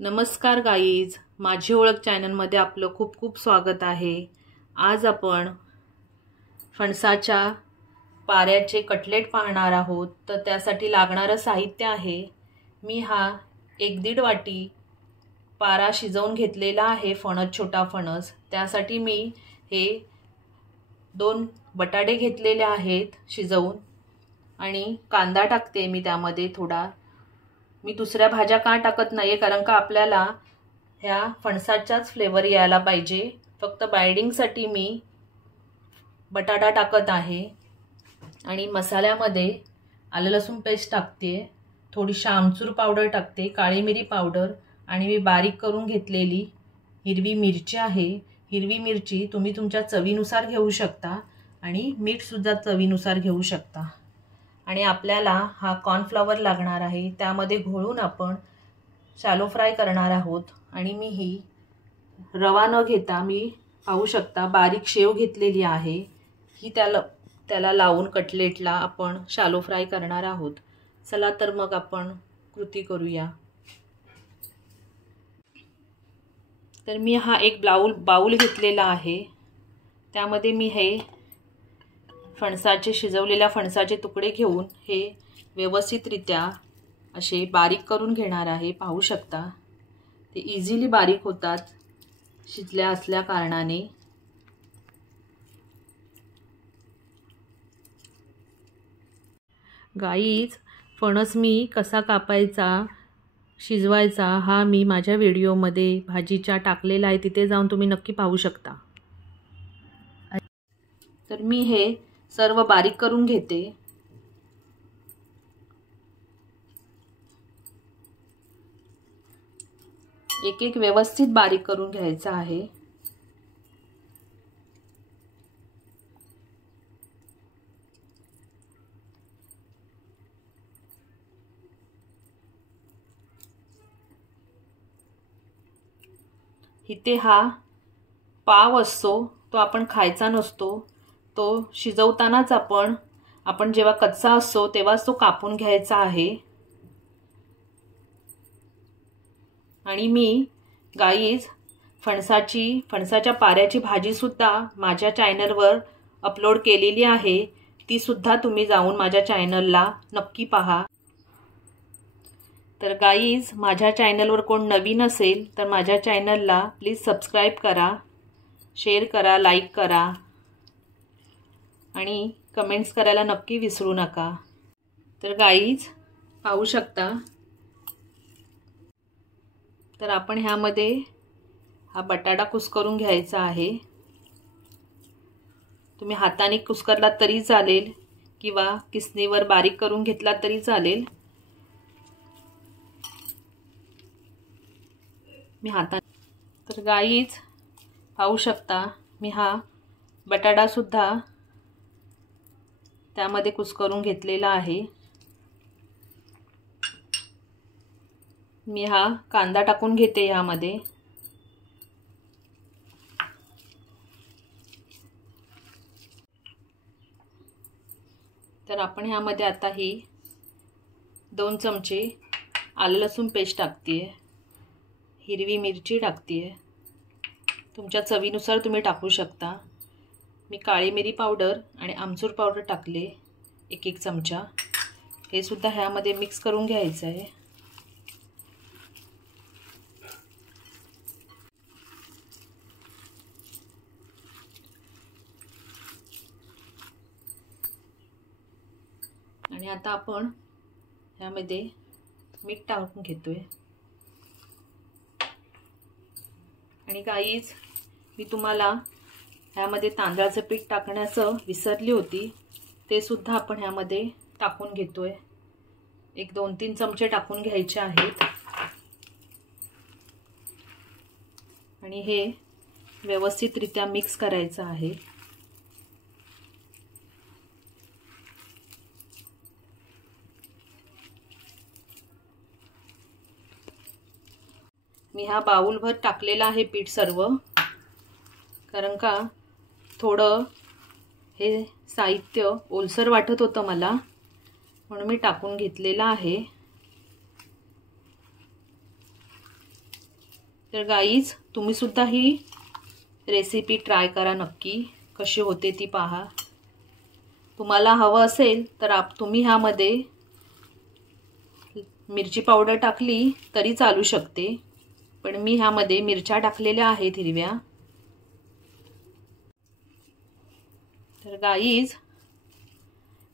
नमस्कार गाईज, माझी ओळख चॅनलमध्ये आपलं खूप खूप स्वागत आहे। आज आपण फणसाच्या पाऱ्याचे कटलेट पाहणार आहोत। तर त्यासाठी लागणारं साहित्य आहे, मी हा 1-1.5 वाटी पारा शिजवून घेतलेला आहे, फणस छोटा फणस। त्यासाठी मी हे 2 बटाटे घेतलेले आहेत शिजवून, आणि कांदा टाकते मी त्यामध्ये थोडा। मी दुसऱ्या भाज्या का टाकत नाही, कारण का आपल्याला ह्या फणसाचाच फ्लेवर यायला पाहिजे। फक्त बाइंडिंगसाठी मी बटाटा टाकत आहे। आणि मसाल्यामध्ये आलं लसूण पेस्ट टाकते, थोडीशी आमचूर पावडर टाकते, काळी मिरी पावडर, आणि मी बारीक करून घेतलेली हिरवी मिरची आहे। हिरवी मिरची तुम्ही तुमच्या चवीनुसार घेऊ शकता, आणि मीठ सुद्धा चवीनुसार घेऊ शकता। आणि आपल्याला हा कॉर्नफ्लॉवर लागणार आहे, त्यामध्ये घोळून आपण शॅलो फ्राय करणार आहोत। आणि मी ही रवा न घेता मी पाहू शकता बारीक शेव घेतलेली आहे, ही त्याला लावून कटलेटला आपण शॅलो फ्राय करणार आहोत। चला तर मग आपण कृती करूया। तर मी हा एक बाउल घेतलेला आहे, त्यामध्ये मी हे शिजवलेल्या फणसाचे तुकडे घेऊन हे व्यवस्थितरित्या असे बारीक करून घेणार आहे। पाहू शकता ते इझिली बारीक होतात शिजल्या असल्या कारणाने। गाईज, फणस मी कसा कापायचा शिजवायचा हा मी माझ्या व्हिडिओमध्ये भाजीच्या टाकलेला आहे, तिथे जाऊन तुम्ही नक्की पाहू शकता। तर मी हे सर्व बारीक करून घेते। एक एक व्यवस्थित बारीक करून घ्यायचा आहे। इथे हा पाव असतो, तो आपण खायचा नसतो, तो शिजवतानाच आपण जेव्हा कच्चा असतो तेव्हाच तो कापून घ्यायचा आहे। आणि मी गाईज फणसाच्या पाऱ्याची भाजी सुद्धा माझ्या चॅनलवर अपलोड केलेली आहे, ती सुद्धा तुम्ही जाऊन माझ्या चॅनलला नक्की पहा। तर गाईज, माझ्या चॅनलवर कोण नवीन असेल तर माझ्या चॅनलला प्लीज सबस्क्राइब करा, शेअर करा, लाईक करा, आणि कमेंट्स करायला नक्की विसरू नका। तर गाईज पाहू शकता, तर आपण ह्यामध्ये हा बटाटा कुस्करून घ्यायचा आहे। तुम्ही हाताने कुस्करला तरी चालेल, किंवा किसणीवर बारीक करून घेतला तरी चालेल। मी हाताने। तर गाईज पाहू शकता, मी हा बटाटा सुद्धा त्यामध्ये कुस्करून घेतलेला आहे। मी हा कांदा टाकून घेते यामध्ये। तर आपण ह्यामध्ये आता ही 2 चमचे आलं लसूण पेस्ट टाकतेय, हिरवी मिरची टाकतेय, तुमच्या चवीनुसार तुम्ही टाकू शकता। मी काळी मिरी पावडर आणि आमचूर पावडर टाकले 1-1 चमचा। हे सुद्धा ह्यामध्ये मिक्स करून घ्यायचं आहे। आणि आता आपण ह्यामध्ये मीठ टाकून घेतोय। आणि गाईज, मी तुम्हाला ह्यामध्ये तांदळाचं पीठ टाकण्याचं विसरली होती, ते सुद्धा आपण ह्यामध्ये टाकून घेतोय। 1-2-3 चमचे टाकून घ्यायचे आहेत। आणि हे व्यवस्थितरित्या मिक्स करायचं आहे। मी हा बाउलभर टाकलेला आहे पीठ सर्व, कारण का थोडं हे साहित्य ओलसर वाटत होतं मला, म्हणून मी टाकून घेतलेला आहे। तर गाईज तुम्ही सुद्धा ही रेसिपी ट्राय करा नक्की, कशी होते ती पहा। तुम्हाला हवं असेल तर तुम्ही ह्यामध्ये मिरची पावडर टाकली तरी चालू शकते, पण मी ह्यामध्ये मिरच्या टाकलेल्या आहेत हिरव्या। तर गाईज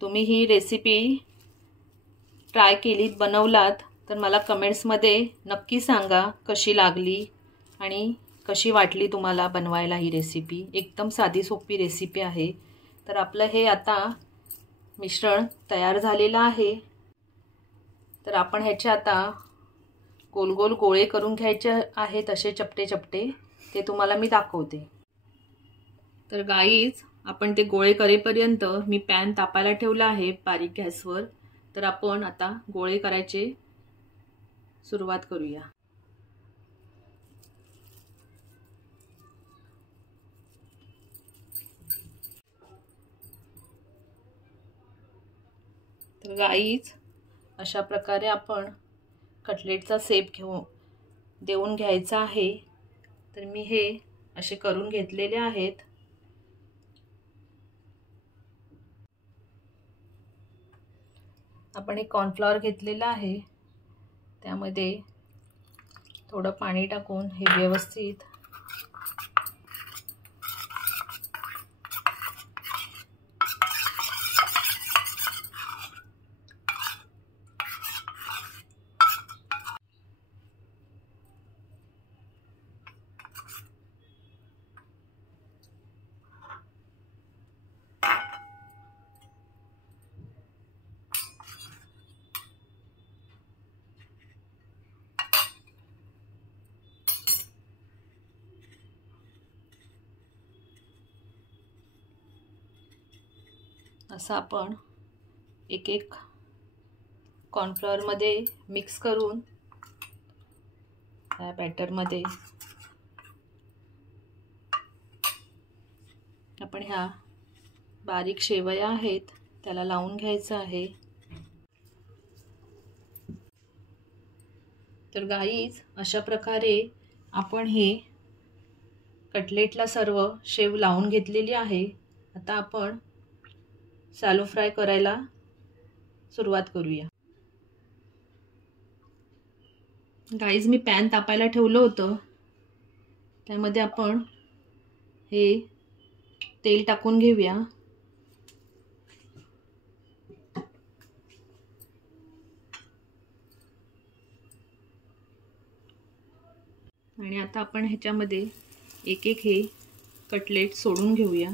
तुम्ही ही रेसिपी ट्राय केलीत, बनवलात तर मला कमेंट्समध्ये नक्की सांगा कशी लागली आणि कशी वाटली तुम्हाला बनवायला ही रेसिपी। एकदम साधी सोपी रेसिपी आहे। तर आपलं हे आता मिश्रण तयार झालेलं आहे। तर आपण ह्याचे आता गोल गोल गोळे करून घ्यायचे आहेत, असे चपटे चपटे, ते तुम्हाला मी दाखवते। तर गाईज आपण ते गोळे करेपर्यंत मी पॅन तापायला ठेवला आहे बारीक गॅसवर। तर आपण आता गोळे करायचे सुरुवात करूया। तर गाईज अशा प्रकारे आपण कटलेटचा शेप देऊन घ्यायचा आहे। तर मी हे असे करून घेतलेले आहेत। आपण एक कॉर्नफ्लॉवर घेतलेला आहे, त्यामध्ये थोडं पाणी टाकून हे व्यवस्थित असं आपण एक एक कॉर्नफ्लॉवर मध्ये मिक्स करून या बॅटरमध्ये आपण ह्या बारीक शेवया आहेत त्याला लावून घ्यायचं आहे। तर गाईज अशा प्रकारे आपण हे कटलेटला सर्व शेव लावून घेतलेली आहे। आता आपण शॅलो फ्राय करायला सुरुवात करूया। गाईज मी पॅन तापायला ठेवलं होतं, त्यामध्ये आपण हे तेल टाकून घेऊया। आणि आता आपण ह्याच्यामध्ये एक एक हे कटलेट सोडून घेऊया।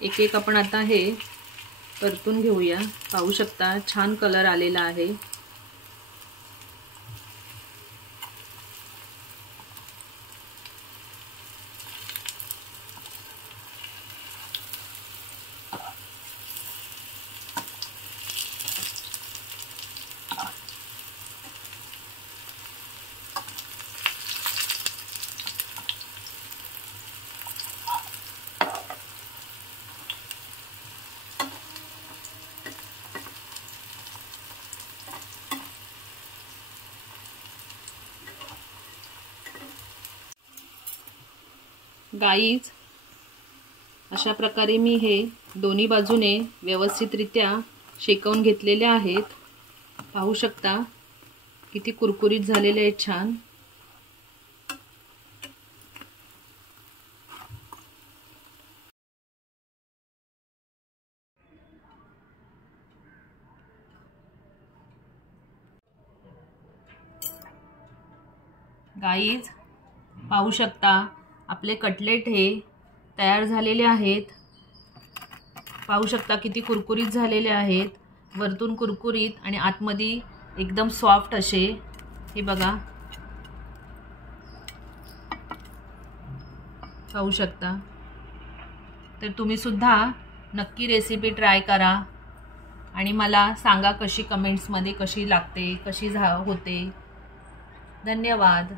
एक एक आपण आता हे परतून घेऊया। पाहू शकता छान कलर आलेला आहे। गाईज अशा प्रकारे मी हे दोन्ही बाजूने व्यवस्थितरित्या शेकवून घेतलेले आहेत। पाहू शकता किती कुरकुरीत झालेले आहेत, छान। गाईज पाहू शकता आपले कटलेट हे तयार झालेले आहेत। पाहू शकता किती कुरकुरीत झालेले आहेत, वरतून कुरकुरीत आणि आतमध्ये एकदम सॉफ्ट असे। हे बघा, पाहू शकता। तर तुम्ही सुद्धा नक्की रेसिपी ट्राय करा आणि मला सांगा कशी कमेंट्समध्ये कशी लागते, कशी होते. धन्यवाद.